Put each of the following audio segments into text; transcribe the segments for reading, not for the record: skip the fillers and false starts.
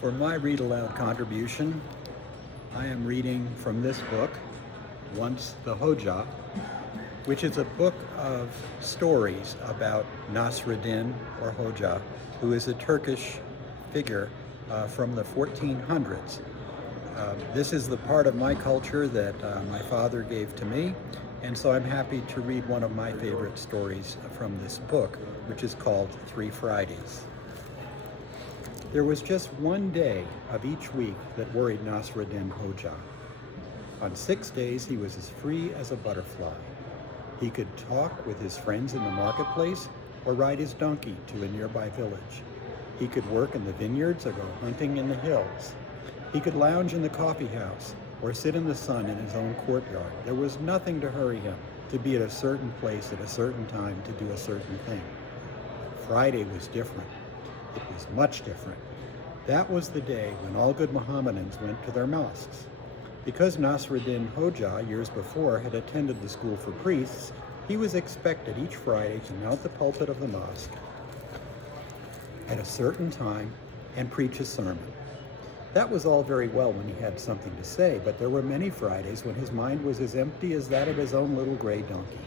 For my Read Aloud contribution, I am reading from this book, Once the Hodja, which is a book of stories about Nasrudin or Hoja, who is a Turkish figure from the 1400s. This is the part of my culture that my father gave to me, and so I'm happy to read one of my favorite stories from this book, which is called 3 Fridays. There was just one day of each week that worried Nasrudin Hoja. On 6 days, he was as free as a butterfly. He could talk with his friends in the marketplace or ride his donkey to a nearby village. He could work in the vineyards or go hunting in the hills. He could lounge in the coffee house or sit in the sun in his own courtyard. There was nothing to hurry him to be at a certain place at a certain time to do a certain thing. Friday was different. It was much different. That was the day when all good Mohammedans went to their mosques. Because Nasrudin Hoja, years before, had attended the school for priests, he was expected each Friday to mount the pulpit of the mosque at a certain time and preach a sermon. That was all very well when he had something to say, but there were many Fridays when his mind was as empty as that of his own little gray donkey.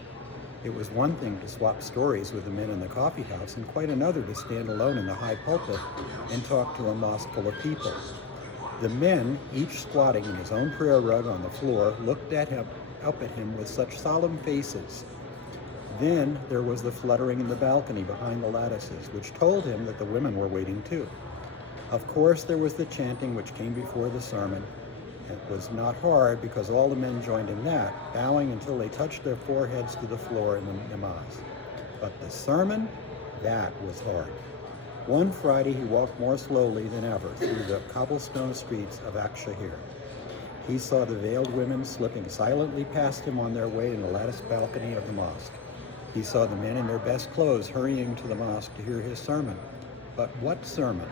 It was one thing to swap stories with the men in the coffee house, and quite another to stand alone in the high pulpit and talk to a mosque full of people. The men, each squatting in his own prayer rug on the floor, looked up at him with such solemn faces. Then there was the fluttering in the balcony behind the lattices, which told him that the women were waiting too. Of course, there was the chanting which came before the sermon. It was not hard because all the men joined in that, bowing until they touched their foreheads to the floor in the namaz. But the sermon, that was hard. One Friday he walked more slowly than ever through the cobblestone streets of Akshahir. He saw the veiled women slipping silently past him on their way in the latticed balcony of the mosque. He saw the men in their best clothes hurrying to the mosque to hear his sermon. But what sermon?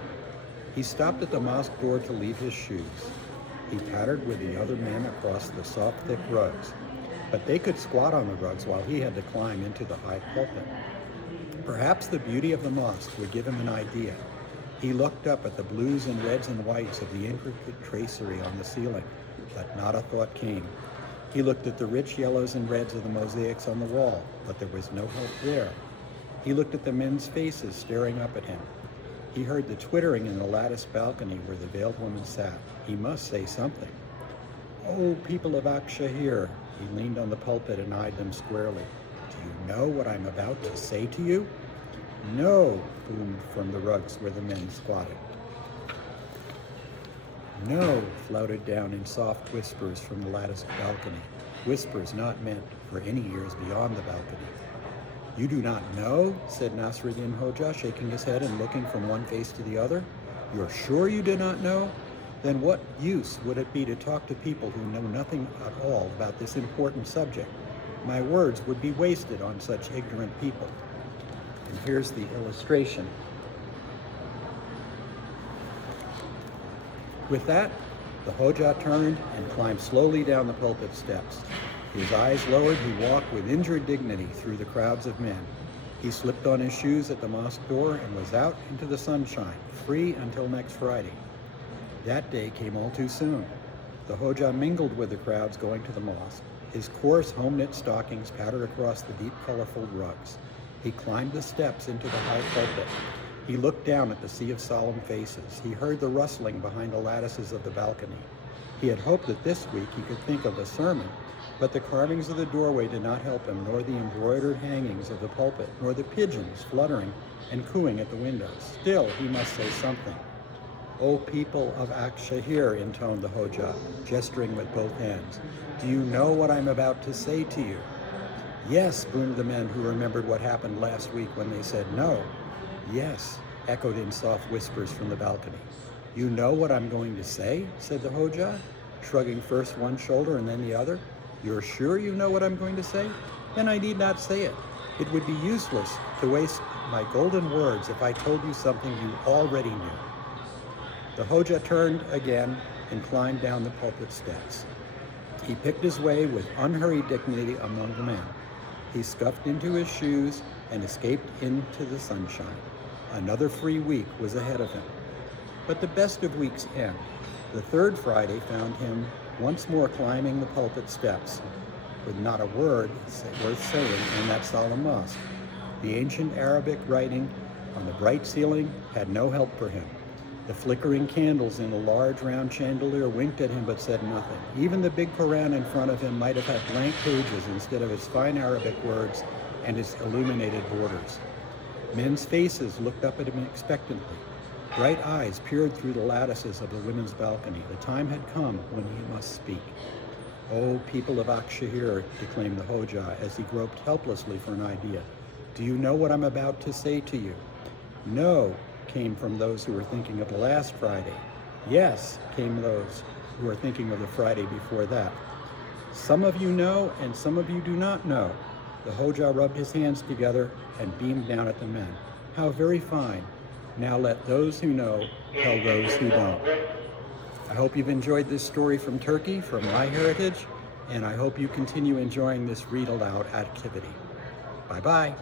He stopped at the mosque door to leave his shoes. He pattered with the other men across the soft, thick rugs, but they could squat on the rugs while he had to climb into the high pulpit. Perhaps the beauty of the mosque would give him an idea. He looked up at the blues and reds and whites of the intricate tracery on the ceiling, but not a thought came. He looked at the rich yellows and reds of the mosaics on the wall, but there was no help there. He looked at the men's faces staring up at him. He heard the twittering in the latticed balcony where the veiled woman sat. He must say something. "Oh, people of Akshahir," he leaned on the pulpit and eyed them squarely. "Do you know what I'm about to say to you?" "No," boomed from the rugs where the men squatted. "No," floated down in soft whispers from the latticed balcony, whispers not meant for any ears beyond the balcony. "You do not know?" said Nasrudin Hoja, shaking his head and looking from one face to the other. "You're sure you do not know? Then what use would it be to talk to people who know nothing at all about this important subject? My words would be wasted on such ignorant people." And here's the illustration. With that, the Hoja turned and climbed slowly down the pulpit steps. His eyes lowered, he walked with injured dignity through the crowds of men. He slipped on his shoes at the mosque door and was out into the sunshine, free until next Friday. That day came all too soon. The Hoja mingled with the crowds going to the mosque. His coarse, home-knit stockings powdered across the deep, colorful rugs. He climbed the steps into the high pulpit. He looked down at the sea of solemn faces. He heard the rustling behind the lattices of the balcony. He had hoped that this week he could think of a sermon, but the carvings of the doorway did not help him, nor the embroidered hangings of the pulpit, nor the pigeons fluttering and cooing at the windows. Still, he must say something. "O people of Akshahir," intoned the Hoja, gesturing with both hands. "Do you know what I'm about to say to you?" "Yes," boomed the men who remembered what happened last week when they said no. "Yes," echoed in soft whispers from the balcony. "You know what I'm going to say?" said the Hoja, shrugging first one shoulder and then the other. "You're sure you know what I'm going to say? Then I need not say it. It would be useless to waste my golden words if I told you something you already knew." The Hoja turned again and climbed down the pulpit steps. He picked his way with unhurried dignity among the men. He scuffed into his shoes and escaped into the sunshine. Another free week was ahead of him. But the best of weeks end. The third Friday found him once more climbing the pulpit steps, with not a word worth saying in that solemn mosque. The ancient Arabic writing on the bright ceiling had no help for him. The flickering candles in a large round chandelier winked at him but said nothing. Even the big Koran in front of him might have had blank pages instead of its fine Arabic words and its illuminated borders. Men's faces looked up at him expectantly. Bright eyes peered through the lattices of the women's balcony. The time had come when he must speak. "O people of Akshahir," declaimed the Hodja as he groped helplessly for an idea. "Do you know what I'm about to say to you?" "No," came from those who were thinking of the last Friday. "Yes," came those who were thinking of the Friday before that. "Some of you know and some of you do not know." The Hodja rubbed his hands together and beamed down at the men. "How very fine. Now let those who know tell those who don't." I hope you've enjoyed this story from Turkey, from my heritage, and I hope you continue enjoying this read aloud activity. Bye-bye.